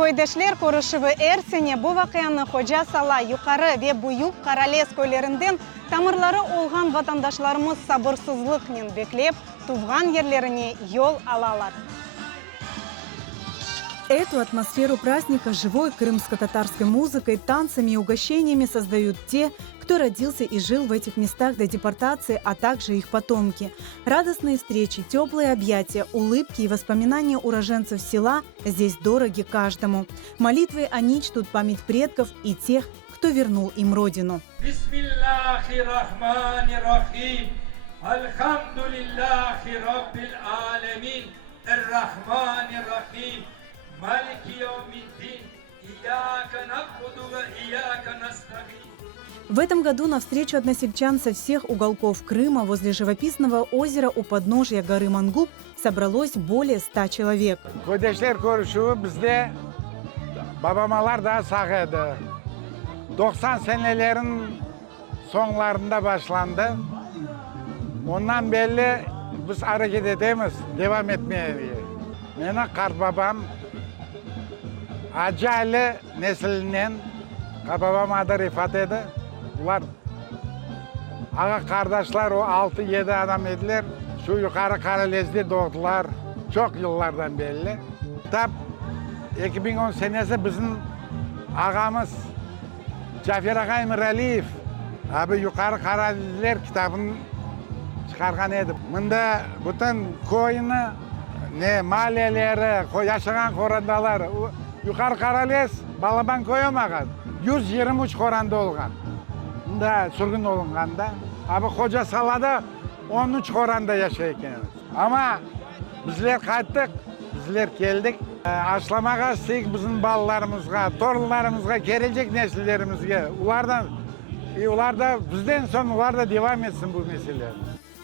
Koydeşler koruşuvu ersene bu vakıyanı Hoca Sala, yukarı ve Buyuk Karales köylerinden tamırları olğan vatandaşlarımız sabırsızlıkla bekleyip tuvgan yerlerine yol alalar. Эту атмосферу праздника живой крымско-татарской музыкой, танцами и угощениями создают те, кто родился и жил в этих местах до депортации, а также их потомки. Радостные встречи, теплые объятия, улыбки и воспоминания уроженцев села здесь дороги каждому. Молитвы они чтут память предков и тех, кто вернул им родину. В этом году на встречу односельчан со всех уголков Крыма возле живописного озера у подножья горы Мангуб собралось более 100 человек. Koydeşler görüşü bizde babamalar daha sağıydı. 90 senelerin sonlarında başlandı. Ondan belli biz hareket edemiz, devam etmeye diye. Benim karbabam Hacı Ali neslinden, karbabam adı Rifat edi. Ular ağa kardeşler o 6-7 adam ediler. Şu yukarı Karalez'de doğdular. Çok yıllardan belli. Kitap 2010 senesi bizim ağamız Cafer Ağa Emiraliyev abi yukarı Karalezler kitabını çıkargan edi. Bunda bütün koyunu, ne mahalleleri, yaşayan korandalar, yukarı Karalez, Balaban koyamagan. 123 koranda olgan. Bunda sürgün olunganda. Abi Hoca Sala'da 13 koranda yaşayken. Ama bizler kayttık, bizler geldik. Aşlamağa istek bizim balalarımızga, torunlarımızga, gelecek nesillerimizge. Ular da bizden son ular da devam etsin bu mesele.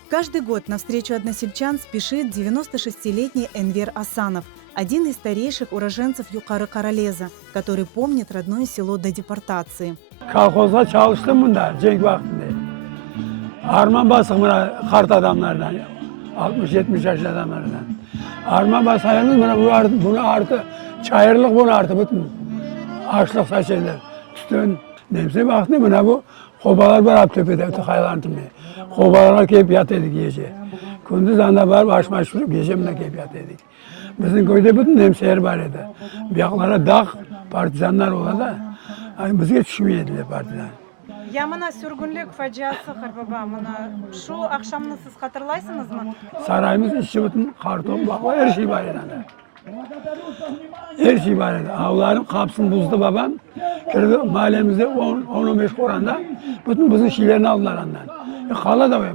Каждый год на встречу односельчан спешит 96-летний Энвер Асанов, один из старейших уроженцев Юкары Каралеза, который помнит родное село до депортации. Kolxozda çalıştım bunda cenk vaktinde. Arman basık buna kart adamlardan, 60-70 yaş adamlardan. Arman basayımız bunu artı, çayırlık bunu artı bütün. Açlık saçırlar. Tütün, nemse vaktinde buna bu kobalar var Aptepe'de, tıkaylarını. Kobalarla keyip yat edik gece. Gündüz anda var, başmaş vurup gece buna keyip yat edik. Bizim köyde bütün nemseler var idi. Bıyaklara dağ, partizanlar ola da. Bizge düşmeyediler partizan. Yamına sürgünlük faciası Karbaba, şu akşamını siz hatırlaysınız mı? Sarayımız içi bütün karton, bakla her şey var idi. Her şey var idi. Avların kapısını buzdu babam. Kirdi mahallemizde 10-15 koranda bütün bizim şeylerini aldılar ondan. Kala da var.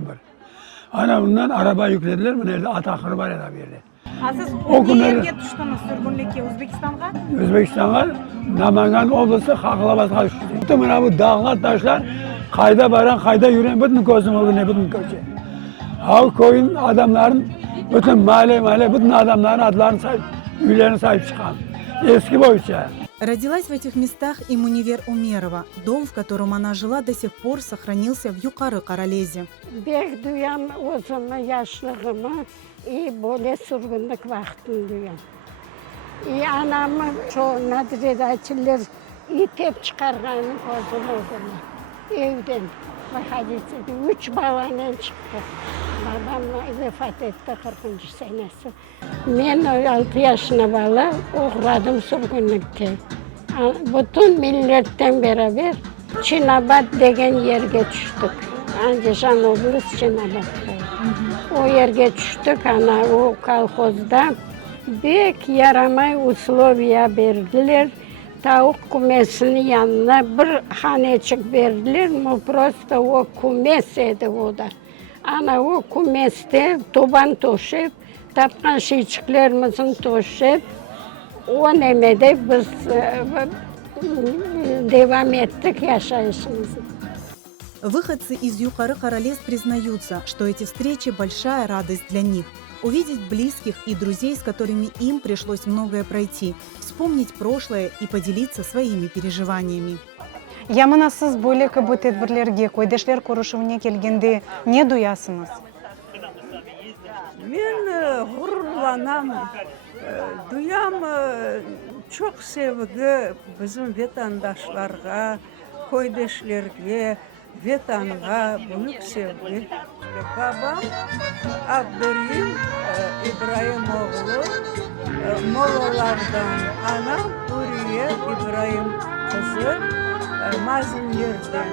Ana bundan araba yüklediler, bu nerede Atakır var ya da bir yerde. Siz ne yerge düştünüz sürgünlükке, Özbekistan'a? Özbekistan'a, Namangan oblası Haklabaz'a düştü. Bütün bu dağlar, taşlar, kayda baran, kayda yürüyen bütün gözüm oldu ne bütün köşe. Av koyun adamların, bütün mahalle, bütün adamların adlarını sahip, üylerine sahip çıkan. Eski boyunca. Родилась в этих местах и Мунивер Умерова. Дом, в котором она жила, до сих пор сохранился в Юкары Каралезе. Bek duyan o zaman yaşlığımı, böyle sürgünlük vaktini duyan. Anamı şu nadredaçiler itep çıkarganı gözüm oldu. Evden, mahallesinde 3 balayla çıktı. Babam vefat etti 40. senesi. Ben 6 yaşına bala uğradım sürgünlükte. Bütün milletten beraber Çinabat degen yerge düştük. Ancaşan oblast Çinabat'ta. O yerge düştük ana o kolxozda. Bek yaramay usloviya verdiler. Tavuk kumesinin yanına bir hanecik verdiler. Prosto o kumes edi o da. Ana o kumeste toban toşup, tapkan şeyçiklerimizin toşup, o nemede biz devam ettik yaşayışımızı. Выходцы из Юкары Каралез признаются, что эти встречи – большая радость для них. Увидеть близких и друзей, с которыми им пришлось многое пройти, вспомнить прошлое и поделиться своими переживаниями. Ямына сіз бөлек bu tedbirlerге, koydeşler koruşuuna kelgende ne duyasınız? Men anam duyam çok sevgi bizim vatandaşlarga, koydeşlerge, vatanга büyük sevgi. Babam Abdurrahim İbrahimoğlu Mollalardan, anam Huriye İbrahim kızı Mazlumler'den.